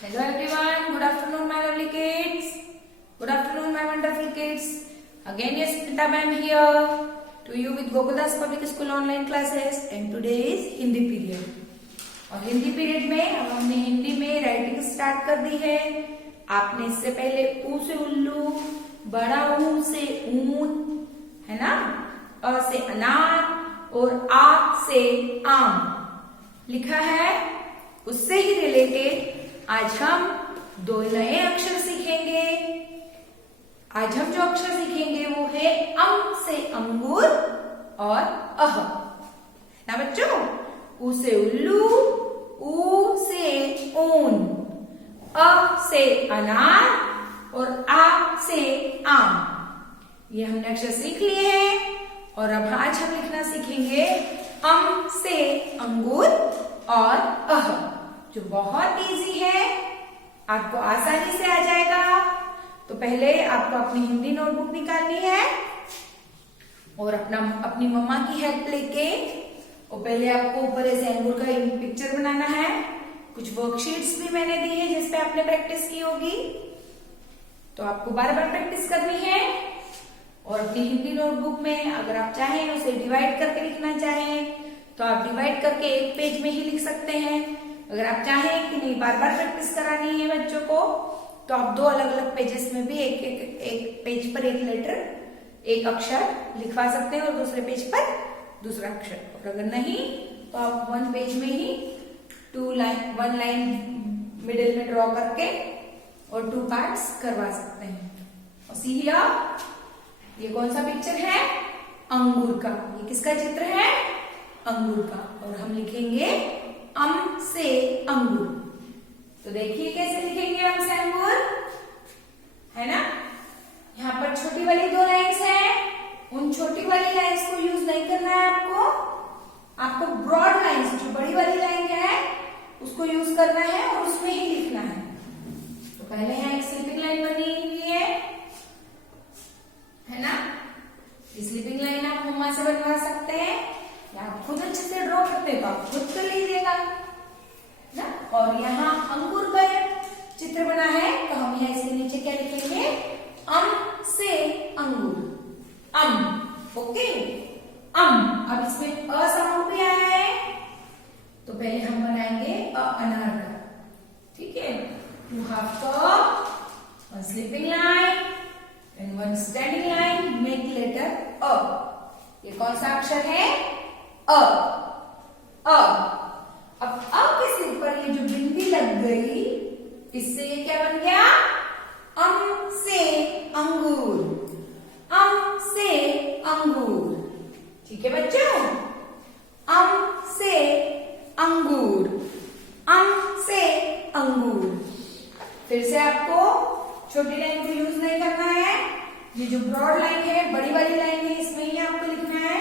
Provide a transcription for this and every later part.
Hello everyone, good afternoon my lovely kids. Good afternoon my wonderful kids. Again yes, Smita ma'am here to you with Gokuldas Public School online classes and today is Hindi period. और Hindi period में अब हमने हिंदी में writing start कर दी है. आपने इससे पहले ऊ से उल्लू, बड़ा ऊ से ऊन, है ना, अ से अनार और आ से आम लिखा है. उससे ही रिलेटेड आज हम दो नए अक्षर सीखेंगे. आज हम जो अक्षर सीखेंगे वो है अम से अंगूर और अह. ना बच्चों, ऊ से उल्लू, ऊ से ऊन, अ से अनार और आ से आम. ये हमने अक्षर सीख लिए हैं और अब आज हम लिखना सीखेंगे अम से अंगूर और अह, जो बहुत इजी है, आपको आसानी से आ जाएगा. तो पहले आपको अपनी हिंदी नोटबुक निकालनी है और अपनी मम्मा की हेल्प लेके और पहले आपको ऊपर ऐसे अंगूर का पिक्चर बनाना है. कुछ वर्कशीट्स भी मैंने दी है जिसपे आपने प्रैक्टिस की होगी, तो आपको बार बार प्रैक्टिस करनी है. और अपनी हिंदी नोटबुक में अगर आप चाहें उसे डिवाइड करके लिखना चाहें तो आप डिवाइड करके एक पेज में ही लिख सकते हैं. अगर आप चाहें कि नहीं बार बार प्रैक्टिस करानी है बच्चों को तो आप दो अलग अलग पेजेस में भी एक पेज पर एक लेटर, एक अक्षर लिखवा सकते हैं और दूसरे पेज पर दूसरा अक्षर. और अगर नहीं तो आप वन पेज में ही वन लाइन मिडिल में ड्रॉ करके और टू पार्ट्स करवा सकते हैं. और सी हियर, ये कौन सा पिक्चर है? अंगूर का. ये किसका चित्र है? अंगूर का. और हम लिखेंगे अम से अंगूर. तो देखिए कैसे लिखेंगे अम से अंगूर, है ना. यहाँ पर छोटी वाली दो लाइन्स हैं. उन छोटी वाली लाइन्स को यूज नहीं करना है आपको ब्रॉड लाइन्स, जो बड़ी वाली लाइन है उसको यूज करना है और उसमें ही लिखना है. तो पहले यहाँ एक स्लीपिंग लाइन बनी हुई है ना. स्लीपिंग लाइन आप मम्मा से बनवा सकते हैं या आप खुद अच्छे से ड्रॉ करते हैं तो आप खुद कर लीजिएगा ना. और यहाँ अंगूर का चित्र बना है तो हम यहाँ इसके नीचे क्या लिखेंगे? अम से अंगूर. अम. ओके, अम. अब इसमें अ साउंड भी आया है तो पहले हम बनाएंगे अ अनार का. ठीक है. You have cup, one sleeping line and one standing line, make letter अ. ये कौन सा अक्षर है? अ. अ. अब अ के सिर पर ये जो बिंदी लग गई, इससे ये क्या बन गया? अम से अंगूर. अम से अंगूर. ठीक है बच्चों, अम से अंगूर. अम से अंगूर. फिर से आपको छोटी लाइन को यूज नहीं करना है. ये जो ब्रॉड लाइन है, बड़ी वाली लाइन है, इसमें ही आपको लिखना है.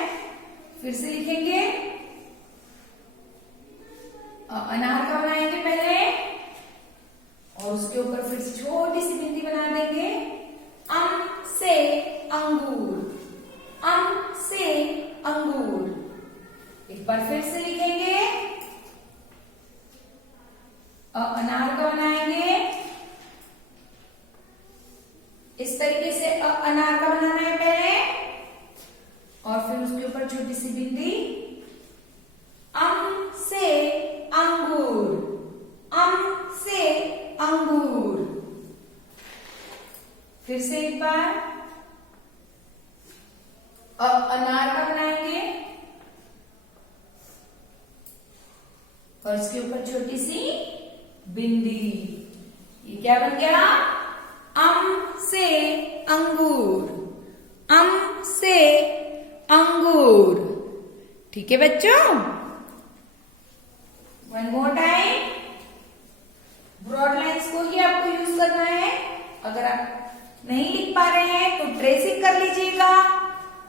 फिर से लिखेंगे अनार का बनाएंगे पहले और उसके ऊपर फिर से छोटी सी बिंदी बना देंगे. अम से अंगूर. अम से अंगूर. एक बार फिर से लिखेंगे अनार का बनाएंगे. इस तरीके से अनार का बनाना है पहले और फिर उसके ऊपर छोटी सी बिंदी. अम से अंगूर. अम से अंगूर. फिर से एक बार अनार का बनाएंगे और इसके ऊपर छोटी सी बिंदी. ये क्या बन गया? अम से अंगूर. अम से अंगूर. ठीक है बच्चों, one more time. Broad lines को ही आपको यूज करना है. अगर आप नहीं लिख पा रहे हैं तो ट्रेसिंग कर लीजिएगा,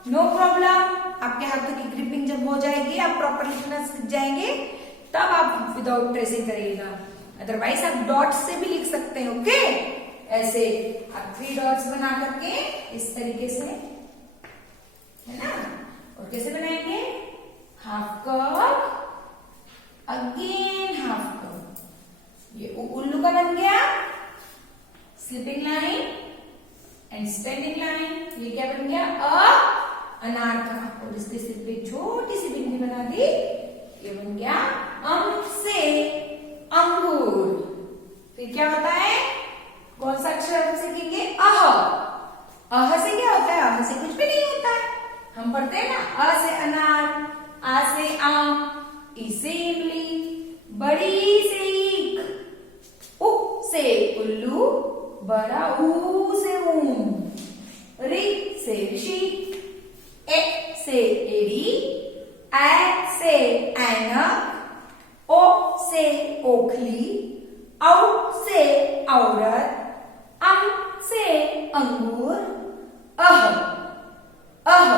नो प्रॉब्लम. आपके हाथों की ग्रिपिंग जब हो जाएगी, आप प्रॉपर लिखना सीख जाएंगे, तब आप विदाउट ट्रेसिंग करिएगा. अदरवाइज आप डॉट से भी लिख सकते हैं. ओके, ऐसे आप 3 डॉट्स बना करके इस तरीके से, है ना. और कैसे बनाएंगे? Half cup, again half cup. ये उल्लू का बन गया. इसके सिर पे छोटी सी बिंदी बना दी, ये बन गया अम से अंगूर। फिर क्या होता है, कौन सा अक्षर हम सीखेंगे, अह। अह से क्या होता है, अह से कुछ भी नहीं होता है। हम पढ़ते हैं ना, अ से अनार, आ से आम, ई से इमली, बड़ी से ईख, उ से उल्लू, बड़ा ऊ से ऊन, रि से ऋषि, ए से एड़ी, ऐ से ऐनक, ओ से ओखली, औ से औरत, अम से अंगूर, अह। अह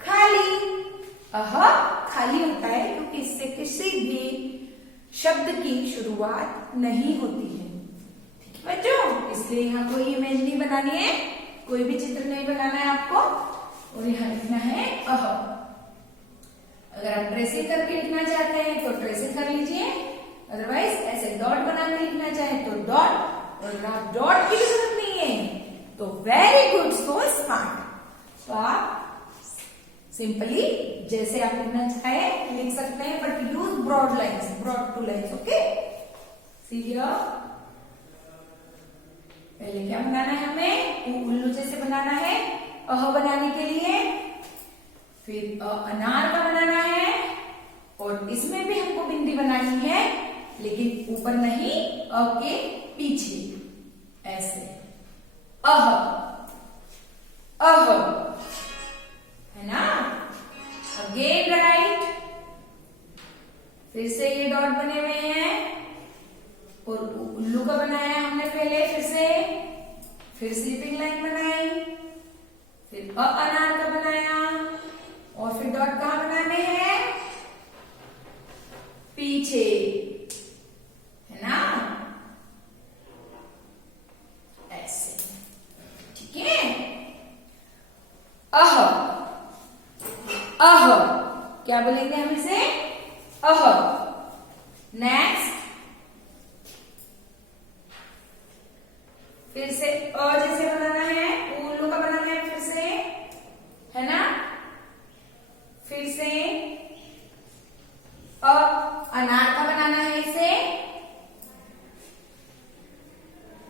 खाली, अह खाली होता है क्योंकि इससे किसी भी शब्द की शुरुआत नहीं होती है। ठीक है बच्चों, इसलिए यहाँ कोई इमेज नहीं बनानी है, कोई भी चित्र नहीं बनाना है आपको, और यहाँ लिखना है अह। अगर आप ट्रेसिंग करके लिखना चाहते हैं तो ट्रेसिंग कर लीजिए, अदरवाइज ऐसे डॉट बना के लिखना चाहे तो डॉट, और अगर आप डॉट की भी जरूरत नहीं है तो वेरी गुड, सो स्मार्ट। तो आप सिंपली जैसे आप लिखना चाहे लिख सकते हैं, but use broad lines, broad to lines. Okay, see here, पहले क्या बनाना है हमें, उल्लू जैसे बनाना है अह बनाने के लिए। फिर अनार का बनाना है, और इसमें भी हमको बिंदी बनानी है, लेकिन ऊपर नहीं, अ के पीछे ऐसे, अह। अह है ना, अगेन राइट। फिर से ये डॉट बने हुए हैं, और उल्लू का बनाया हमने पहले, फिर स्लीपिंग लाइन बनाई, फिर अनार का बनाया, और फिर डॉट कहां बनाने हैं, पीछे, है ना, ऐसे। ठीक है, अह। अह क्या बोलेंगे हम इसे, अह। नेक्स्ट, फिर से अ जैसे बनाना है, उल्लू का बनाना है, फिर से, है ना, फिर से अनार का बनाना है इसे,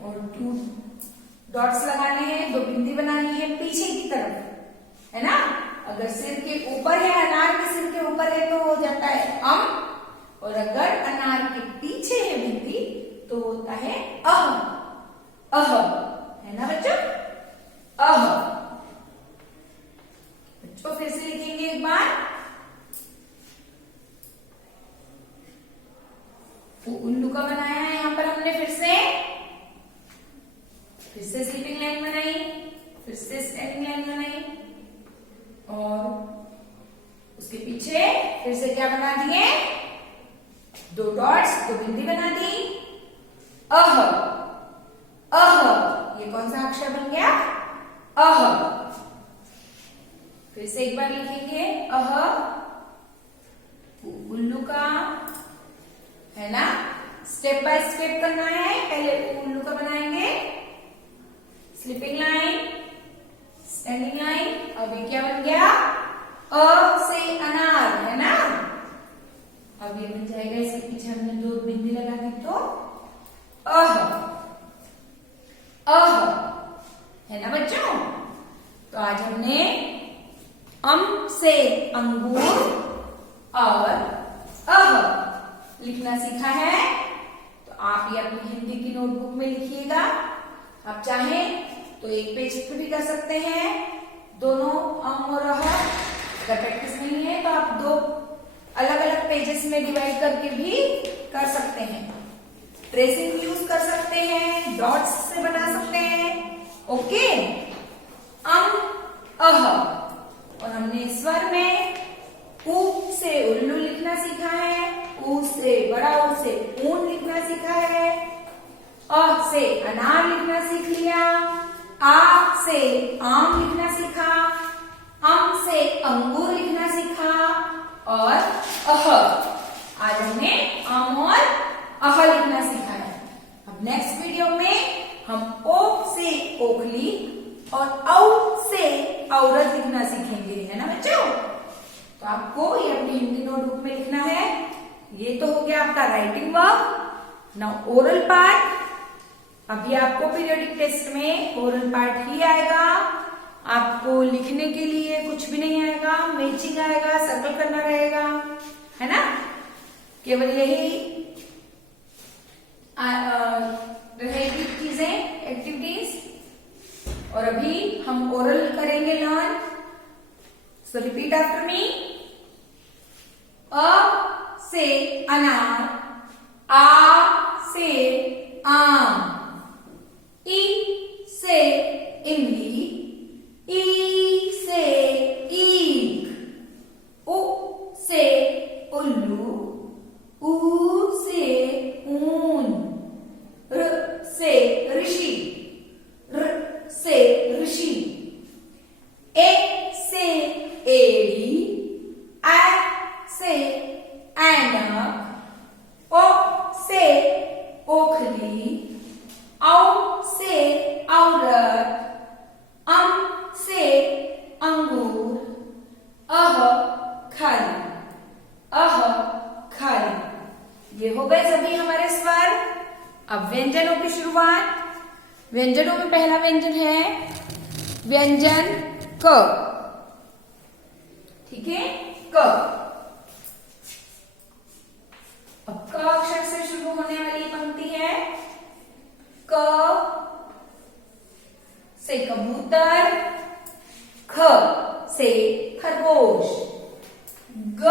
और 2 डॉट्स लगाने हैं, 2 बिंदी बनानी है पीछे की तरफ, है ना। अगर सिर के ऊपर है, अनार के सिर के ऊपर है तो हो जाता है अम, और अगर अनार के पीछे है बिंदी तो होता है अह। अह है ना बच्चों, अह। बच्चों फिर से लिखेंगे एक बार, उल्लू का बनाया है यहाँ पर हमने, फिर से स्लीपिंग लाइन बनाई, फिर से स्टैंडिंग लाइन बनाई, और उसके पीछे फिर से क्या बना दिए, 2 डॉट्स, 2 बिंदी बना दी, अह। अह ये कौन सा अक्षर बन गया, अह। फिर से एक बार लिखेंगे, अह, उल्लू का, है ना, स्टेप बाय स्टेप करना है। पहले उल्लू का बनाएंगे, स्लीपिंग लाइन, स्टैंडिंग लाइन, अभी क्या बन गया, अ से अनार, है ना। अब ये बन जाएगा, इसके पीछे हमने 2 बिंदी लगा दी तो अह। अह है ना बच्चों। तो आज हमने अम से अंगूर और अह लिखना सीखा है। तो आप ये अपनी हिंदी की नोटबुक में लिखिएगा। आप चाहें तो एक पेज पे भी कर सकते हैं, दोनों अम और अह। अगर प्रैक्टिस नहीं है तो आप 2 अलग अलग पेजेस में डिवाइड करके भी कर सकते हैं। ट्रेसिंग यूज कर सकते हैं, डॉट्स से बना सकते हैं। ओके, अम अह। और हमने स्वर में उ से उल्लू लिखना सीखा है, उ से बड़ा उ से ऊन लिखना सीखा है, अ से अनार लिखना सीख लिया, आ से आम लिखना सीखा, अम से अंगूर लिखना सीखा और अह। आज हमने अम और अह लिखना सीखा है। अब नेक्स्ट वीडियो में हम ओ से ओखली और औ से औरत लिखना सीखेंगे, है ना बच्चों। तो आपको ये अपनी हिंदी नोटबुक में लिखना है। ये तो हो गया आपका writing work. Now oral part. अभी आपको पीरियोडिक टेस्ट में ओरल पार्ट ही आएगा। आपको लिखने के लिए कुछ भी नहीं आएगा, मैचिंग आएगा, सर्कल करना रहेगा, है ना। केवल यही रहेगी चीजें, एक्टिविटीज। और अभी हम ओरल करेंगे learn. So repeat after me. अ से अनार, आ से आम, ई से इमली, ई से ईख, उ से उल्लू, ऊ से ऊन, र से ऋषि, र से ऋषि, ए से एड़ी, आ से ऐनक, ओ से ओखली, औ से औरत, अम से अंगूर, अह खाली, अह खाली। ये हो गए सभी हमारे स्वर। अब व्यंजनों की शुरुआत। व्यंजनों में पहला व्यंजन है व्यंजन क। ठीक है, क। अब क अक्षर से शुरू होने वाली पंक्ति है। क से कबूतर, ख से खरगोश, ग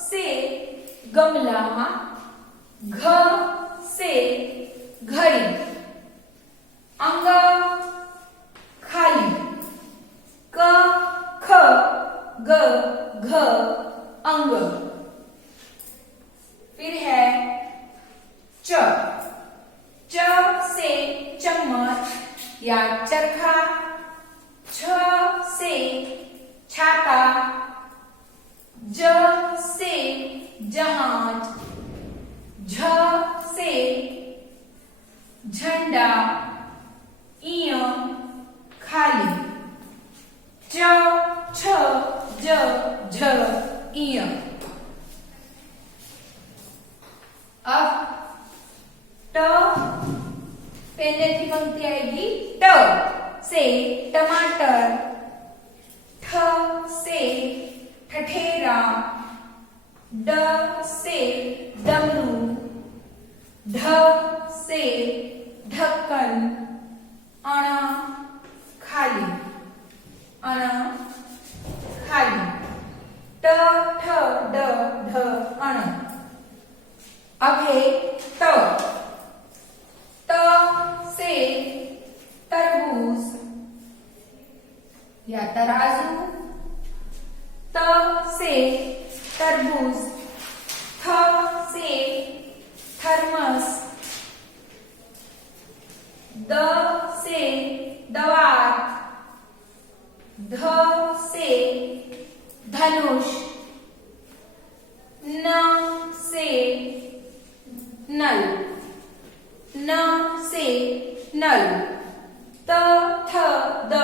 से गमला, घ से घड़ी, अंग खाली, क ख ग घ अंग। फिर है च। च से चम्मच या चरखा, छ से छाता, ज से जहाज, झ से झंडा, इय खाली, च छ ज झ इय। अब ट पहले की पंक्ति आएगी। ट से टमाटर, ठ से ठठेरा, ड से डमरू, ढ से ढक्कन, अण खाली, अण खाली, ट ठ ड ढ अण। अब है त। त से तरबूज या तराजू, त से तरबूज, थ से थर्मस, द से दवात, ध से धनुष, न से नल, न से नल, त थ द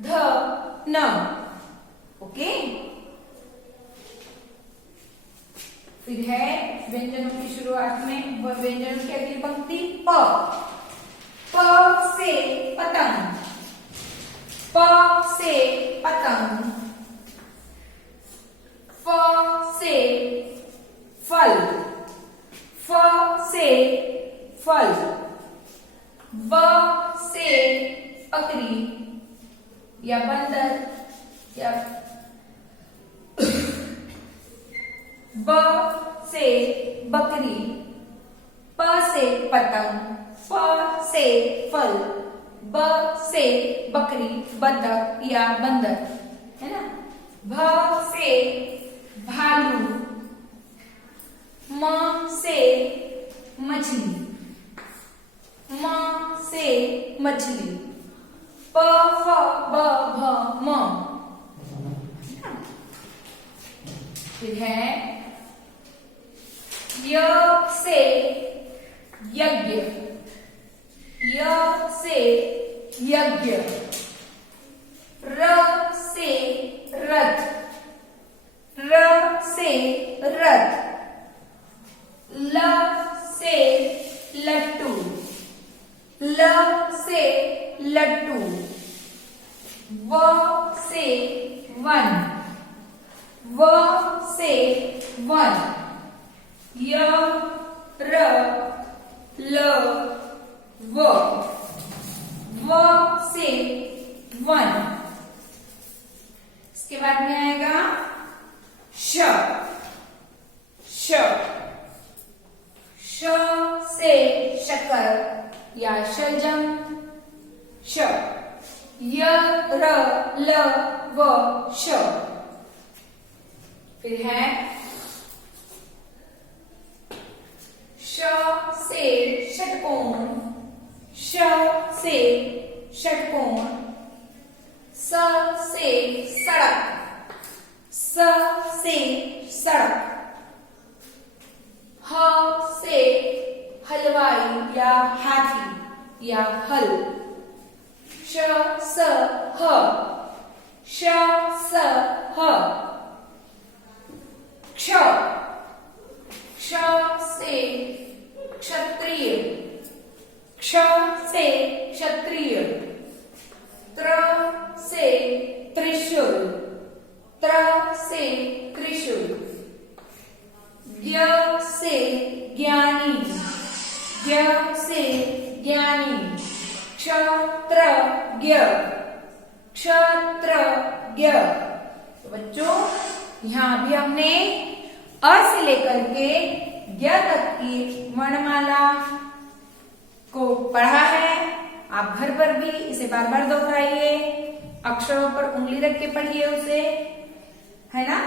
ध न। ओके। फिर है व्यंजनों की शुरुआत में व्यंजनों की अगली पंक्ति प। प से पतंग, प से पतंग, फ से फल, फ से फल, ब से बकरी या बंदर या ब से बकरी, प से पतंग, फ से फल, ब से बकरी, बतख या बंदर, है ना। भ से भालू, म से मछली, म से मछली, प फ ब भ म। फिर है य से यज्ञ, य से यज्ञ, र से रथ, र से रथ, ल से लट्टू, ल से लट्टू, व से वन, व से वन, य र ल व से वन। इसके बाद में आएगा श, श, श से शक्कर या शलजम, श, य र ल व श। फिर है श से षटकोण, श से षटकोण, स से सड़क, स से सड़क, ह से हलवाई या हाथी या हल, श स ह, श स ह, क्ष, क्ष से क्षत्रिय, क्ष से क्षत्रिय, त्र से त्रिशूल, त्र से त्रिशूल, ज्ञ से ज्ञानी, ज्ञ से ज्ञानी, क्षत्रज्ञ, क्षत्रज्ञ। तो बच्चों यहाँ भी हमने अ से लेकर के य तक की वर्णमाला को पढ़ा है। आप घर पर भी इसे बार बार दोहराइए, अक्षरों पर उंगली रख के पढ़िए उसे, है ना।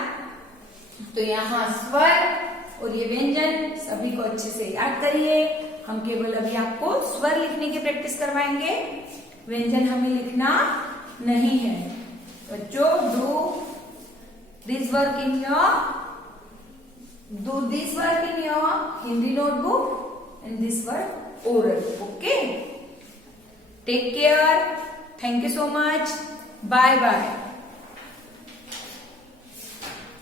तो यहाँ स्वर और ये व्यंजन सभी को अच्छे से याद करिए। हम केवल अभी आपको स्वर लिखने की प्रैक्टिस करवाएंगे, व्यंजन हमें लिखना नहीं है। बच्चों do this work in your Hindi notebook and this work oral. Okay. Take care. Thank you so much. Bye bye.